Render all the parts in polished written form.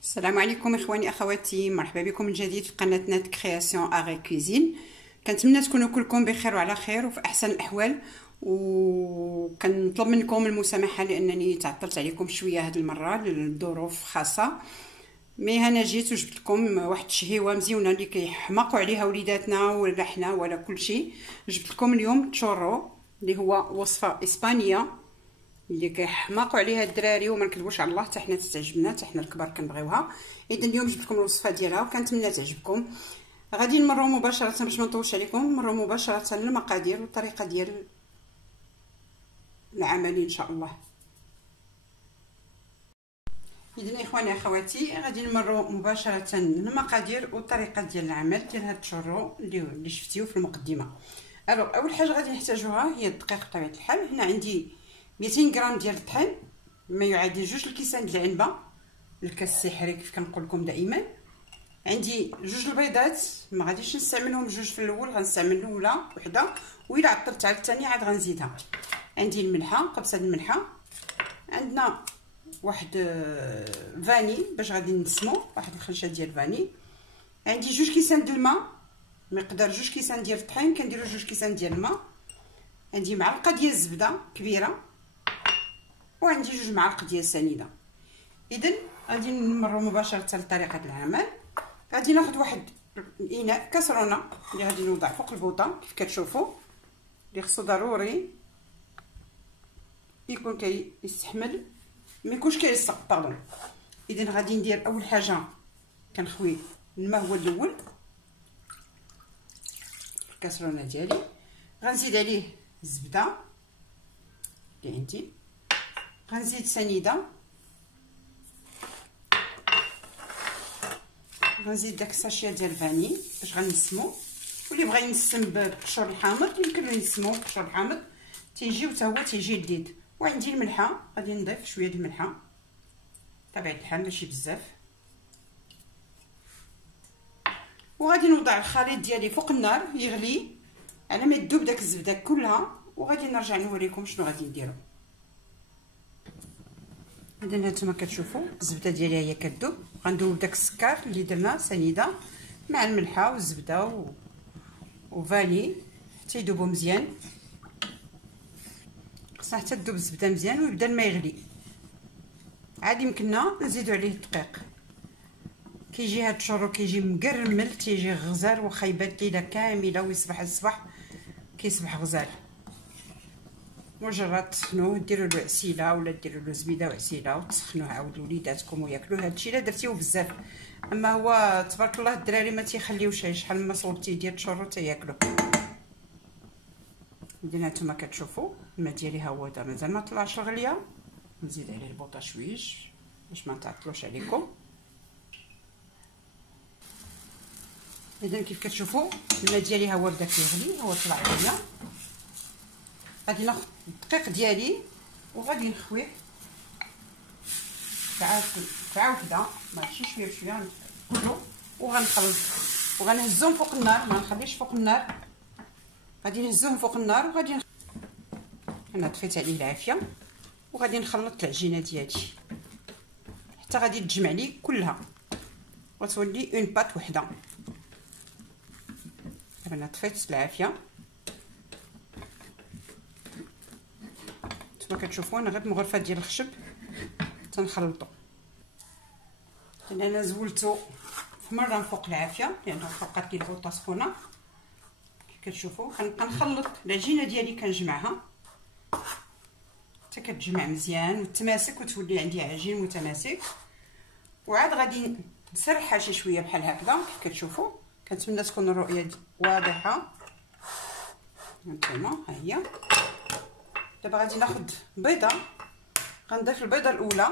السلام عليكم اخواني اخواتي، مرحبا بكم من جديد في قناتنا كرياسيون اغي كوزين. كنتمنى تكونوا كلكم بخير وعلى خير وفي احسن الاحوال، وكنطلب منكم المسامحه لانني تعطلت عليكم شويه هذه المره لظروف خاصه. مي انا جيت وجبت لكم واحد الشهيوه مزيونه اللي كيحماقوا عليها وليداتنا ولا حنا ولا كل شيء. جبت لكم اليوم تشورو اللي هو وصفه اسبانيه اللي كيحماقوا عليها الدراري وما نكذبوش على الله، حتى حنا تستعجبنا، حتى حنا الكبار كنبغيوها. اذا اليوم جبت لكم الوصفه ديالها وكنتمنى تعجبكم. غادي نمروا مباشره باش ما نطولش عليكم، نمروا مباشره للمقادير والطريقه ديال العمل ان شاء الله. اذا اخواني اخواتي غادي نمروا مباشره للمقادير والطريقه ديال العمل ديال هاد التشورو اللي شفتيوه في المقدمه. اول حاجه غادي نحتاجوها هي الدقيق بطبيعه الحال. هنا عندي 200 غرام ديال الطحين، ما يعادل 2 الكيسان ديال العنبه، الكاس السحري كيف كنقول لكم دائما. عندي 2 البيضات، ما غاديش نستعملهم 2 في الاول، غنستعمل الاولى وحده، والا عطلت على الثانيه عاد غنزيدها. عندي الملحه، قبصه الملحه. عندنا واحد فاني باش غادي نسمو، واحد الخنشه ديال فاني. عندي 2 كيسان ديال الماء، مقدار 2 كيسان ديال الطحين كنديروا 2 كيسان ديال الماء. عندي معلقه ديال الزبده كبيره، وعندي 2 معالق ديال السنيده. اذا غادي نمروا مباشره لطريقه العمل. غادي ناخذ واحد الاناء كاسرونه اللي غادي نوضع فوق البوطه كيف كتشوفوا، اللي خصو ضروري يكون كيستحمل ما يكونش كيلصق باردون. اذا غادي ندير اول حاجه كنخوي الماء هو الاول في الكاسرونه ديالي، غنزيد عليه الزبده اللي عندي، غنزيد سنيده، غنزيد داك الساشيه ديال الفاني باش غنسمو. واللي بغى ينسم بالقشور الحامض يمكن له ينسمو بالقشور الحامض، تيجي حتى هو تيجي لذيذ. وعندي الملحه، غادي نضيف شويه د الملحه بطبيعه الحال ماشي بزاف، وغادي نوضع الخليط ديالي فوق النار يغلي على ما تذوب داك الزبده كلها، وغادي نرجع نوريكم شنو غادي نديرو. اذا هانتوما كتشوفوا الزبده ديالي هي كتذوب، غندوب داك السكر اللي درنا سنيده مع الملحه والزبده وفاني حتى يذوبوا مزيان. خصنا حتى تذوب الزبده مزيان ويبدا الماء يغلي. عاد يمكننا نزيدو عليه الدقيق. كيجي هاد الشورو كيجي مقرمل، تيجي غزال، واخا يبات ليله كامله ويصبح الصباح كيصبح غزال. مجرد تسخنوه ديروا له عسيله ولا ديروا له زبيده وعسيله وتسخنوه عاود لوليداتكم وياكلوا. هادشي الا درتيوه بزاف، اما هو تبارك الله الدراري ما تيخليوش شحال ما صوبتي ديال الشورو تياكلوا. اذا هانتوما كتشوفوا الماء ديالي ها هو دا مازال ما طلعش الغليه، نزيد عليه البوطه شويش باش ما نتعطلوش عليكم. اذا كيف كتشوفوا الماء ديالي ها هو بدا كيغلي، هو طلع ليا. غادي ناخذ الدقيق ديالي وغادي نخويه ساعه وحده، ماشي شويه بشويه كله، وغنخلط وغنهزهم فوق النار، ما نخليش فوق النار، غادي نهزوهم فوق النار. وغادي انا طفيت عليه العافيه، وغادي نخلط العجينه ديالي حتى غادي تجمع لي كلها وتولي اون بات وحده. دابا انا طفيت العافيه، نتوما كتشوفوا انا غير بمغرفه ديال الخشب تنخلطو. انا زولتو في مره فوق العافيه لانه فوقات لي البوطه سخونه. كيف كتشوفوا كنخلط العجينه ديالي كنجمعها حتى كتجمع مزيان وتماسك وتولي عندي عجين متماسك. وعاد غادي نسرحها شي شويه بحال هكذا كيف كتشوفوا. كنتمنى تكون الرؤيه واضحه. هانتوما ها هي. دابا غادي ناخذ بيضه، غنضيف البيضه الاولى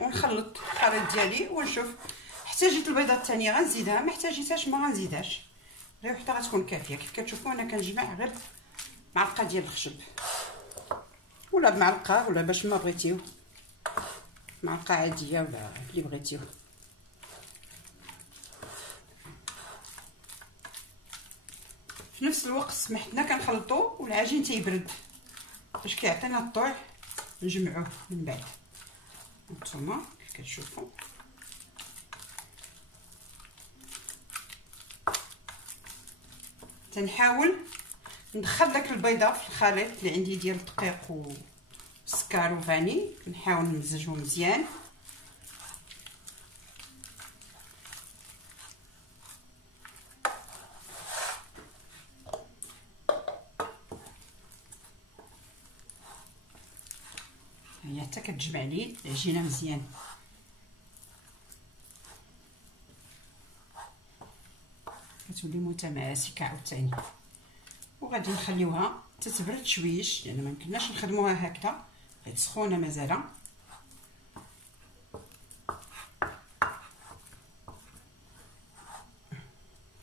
ونخلط الخليط ديالي ونشوف. احتاجيت البيضه الثانيه غنزيدها، ما احتاجيتهاش ما غنزيدهاش، غير وحده غتكون كافيه. كيف كتشوفوا انا كنجمع غير معلقه ديال الخشب ولا بمعلقه ولا باش ما بغيتيو معلقه عاديه ولا اللي بغيتيو. في نفس الوقت حنا كنخلطو والعجين تيبرد باش كيعطينا الطوع نجمعوه من بعد. هانتوما كيف كتشوفوا. تنحاول ندخل داك البيضه في الخليط اللي عندي ديال الدقيق والسكر وفاني، كنحاول نمزجهم مزيان. هي حتى كتجمع لي العجينه مزيان. كتولي متماسكه عاوتاني، وغادي نخليوها تتبرد شويش لان ما يمكنناش نخدموها هكذا، غير سخونه مازال.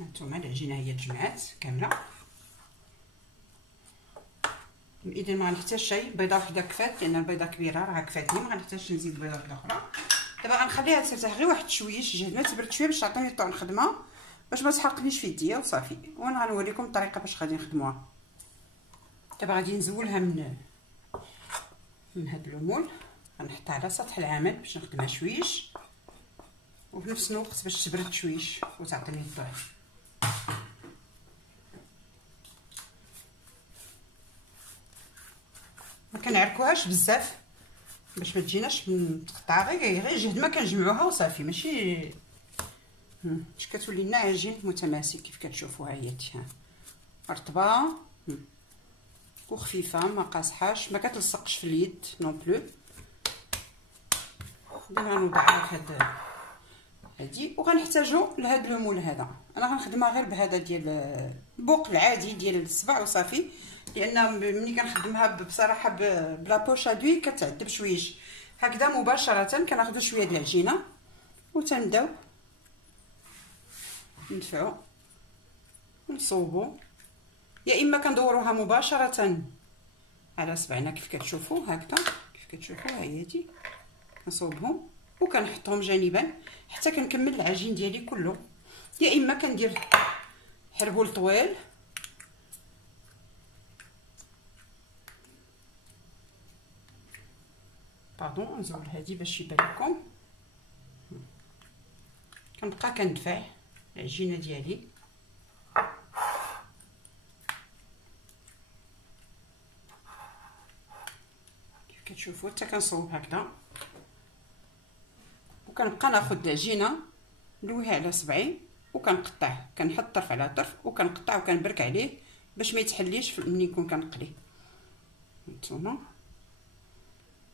هانتوما العجينه هي تجمعات كامله، اذا ما غنحتاج شي، بيضه وحده كفات لان البيضه كبيره راه كفاتني، ما غنحتاجش نزيد بيضه وحده اخرى. دابا غنخليها ترتاح غير واحد شويش جهد ما تبرد شويه باش تعطيني الطعم الخدمه، باش ما تحرقنيش في يديا وصافي. وانا غنوريكم الطريقه باش غادي نخدموها. دابا غادي نزولها من هاد الليمون، غنحطها على سطح العمل باش نخدمها شويش، وفي نفس الوقت باش تبرد شويش وتعطيني الطعم. ما كنعركوهاش بزاف باش ما تجيناش متقطعه، غير جهد ما كنجمعوها وصافي. ماشي باش كتولي لنا عجين متماسك كيف كتشوفوا. ها هي رطبه وخفيفه، ما قاصحاش، ما كتلصقش في اليد نون بلو. دابا غنوضعها في هادي، وغنحتاجو لهاد المول هذا. انا غنخدمها غير بهذا ديال البوق العادي ديال السبع وصافي، لان ملي كنخدمها بصراحه بلا بوش ادوي كتعذب شويش. هكذا مباشره كناخذوا شويه ديال العجينه وتنبداو ندفعو ونصوبو، يا اما كندوروها مباشره على صبعنا كيف كتشوفوا هكذا. كيف كتشوفوا ها هي دي، كنصوبهم وكنحطهم جانبا حتى كنكمل العجين ديالي كله، يا اما كندير حربول طويل باردون. نزول هادي باش يبان لكم. كنبقى كندفع العجينه ديالي كيف كتشوفوا حتى كنصوب هكذا، وكنبقى ناخذ العجينه ندويها على صبعي وكنقطع، كنحط طرف على طرف وكنقطع وكنبرك عليه باش ما يتحليش ملي نكون كنقلي. هانتوما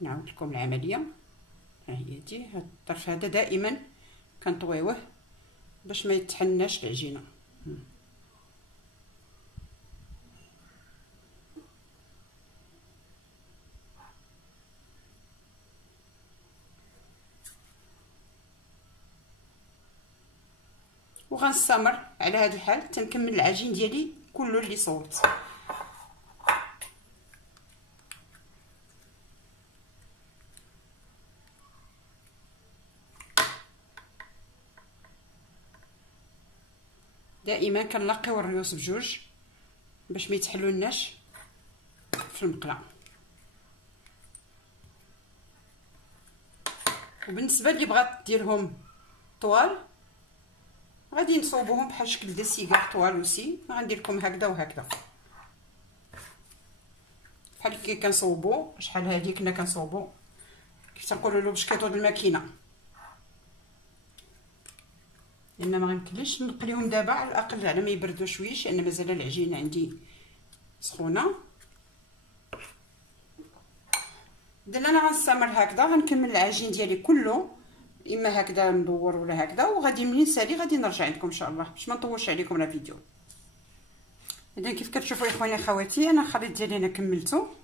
نعاود لكم العمليه. ها هي دي، هاد الطرف هذا دائما كنطويوه باش ما يتحناش العجينه. وغنستمر على هذا الحال تنكمل العجين ديالي كله اللي صوبت. دائما كنلقيو الريوس بجوج باش ما يتحلولناش في المقله. وبالنسبه اللي بغات ديرهم طوال غادي نصوبوهم بحال شكل ديال سيغار طوال اوسي. غندير لكم هكذا وهكذا بحال كي كنصوبو. شحال هادي كنا كنصوبو كيف تنقولوا له بشكيطو د الماكينه، لان ما غيمكنليش نقليهم دابا، على الاقل على ما يبردوا شويش لان مازال العجينه عندي سخونه. اذا انا غنستمر هكذا، غنكمل العجين ديالي كله اما هكذا مدور ولا هكذا، وغادي منين نسالي غادي نرجع عندكم ان شاء الله باش ما نطولش عليكم الفيديو. اذا كيف كتشوفوا يا اخواني اخواتي، انا الخليط ديالي انا كملته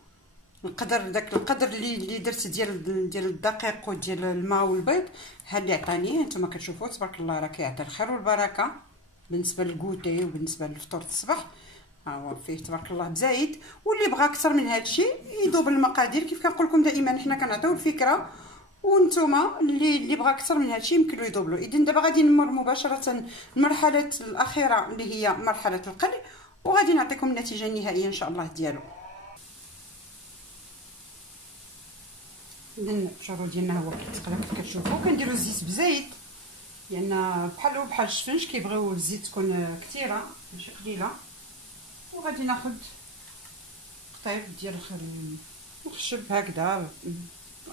داك القدر اللي درت ديال الدقيق وديال الماء والبيض، ها اللي عطاني. هانتوما كتشوفوا تبارك الله راه كيعطي الخير والبركه بالنسبه للكوتي وبالنسبه للفطور الصباح. ها هو فيه تبارك الله بزايد، واللي بغى اكثر من هذا الشيء يذوب المقادير. كيف كنقول لكم دائما حنا كنعطيو الفكره، وانتوما اللي بغى اكثر من هذا الشيء يمكن له يذوب له. اذا دابا غادي نمر مباشره المرحله الاخيره اللي هي مرحله القلي، وغادي نعطيكم النتيجه النهائيه ان شاء الله ديالو. اذا الشورو ديالنا هو كيتقلب كيف كتشوفوا. كنديروا الزيت بزيت لان بحال الشفنج كيبغيو الزيت تكون كثيره ماشي قليله. وغادي ناخذ قطيب ديال الخشب هكذا،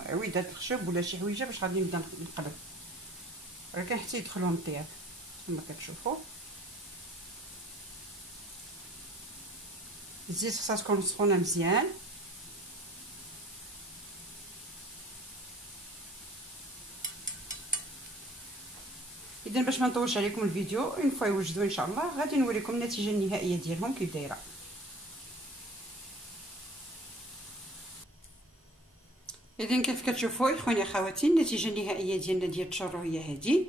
عويدات الخشب ولا شي حويجه باش غادي نبدا نقلب، ولكن حتى يدخلهم الطياب كما كتشوفوا. الزيت خصها تكون سخونه مزيان. اذا باش ما نطولش عليكم الفيديو، اون فوا يوجدوا ان شاء الله غادي نوريكم النتيجه النهائيه ديالهم كيف دايره. اذا كيف كتشوفوا اخواني اخواتي النتيجه النهائيه ديالنا ديال التشورو هي هذه.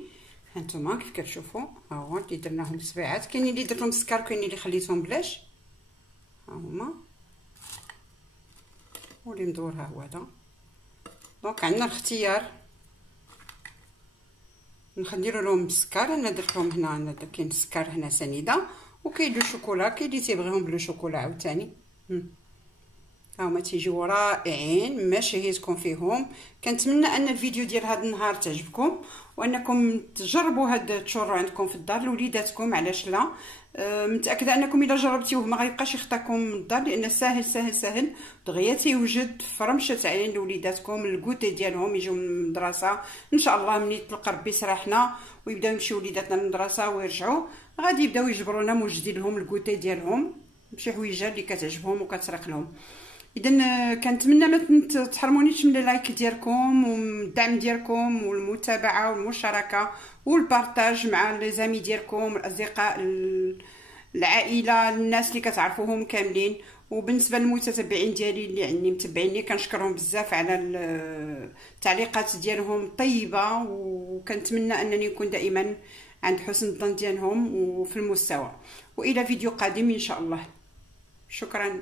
هانتوما كيف كتشوفوا ها هو اللي درناهم سبيعات، كاينين اللي درتهم سكر كاينين اللي خليتهم بلاش. ها هما واللي مدور ها هو هذا. دونك عندنا الاختيار نديروا لهم بالسكر. انا درت لهم هنا، انا كاين السكر هنا سنيده وكاين لو شوكولا، كاين اللي تيبغيهم بلو شوكولا عاوتاني. ها هما تيجيو رائعين ما شهيتكم فيهم. كنتمنى ان الفيديو ديال هذا النهار تعجبكم وانكم تجربوا هذا التشورو عندكم في الدار لوليداتكم. علاش لا؟ متاكده انكم الا جربتيوه ما غيبقاش يخطاكم من الدار، لان ساهل ساهل ساهل دغيا تيوجد فرمشه عين لوليداتكم الكوتي ديالهم يجيو من المدرسه ان شاء الله. ملي تلقى ربي سراحنا ويبداو يمشيو وليداتنا للمدرسه ويرجعوا غادي يبداو يجبرونا موجدين لهم الكوتي ديالهم بشي حويجه اللي كتعجبهم وكتسرق لهم. اذا كنتمنى ما تحرمونيش من اللايك ديالكم والدعم ديالكم والمتابعه والمشاركه والبارطاج مع لي زامي ديالكم، الاصدقاء، العائله، الناس اللي كتعرفوهم كاملين. وبالنسبه للمتتبعين ديالي اللي عندي متبعيني كنشكرهم بزاف على التعليقات ديالهم الطيبه، وكنتمنى انني نكون دائما عند حسن الظن ديالهم وفي المستوى. والى فيديو قادم ان شاء الله. شكرا.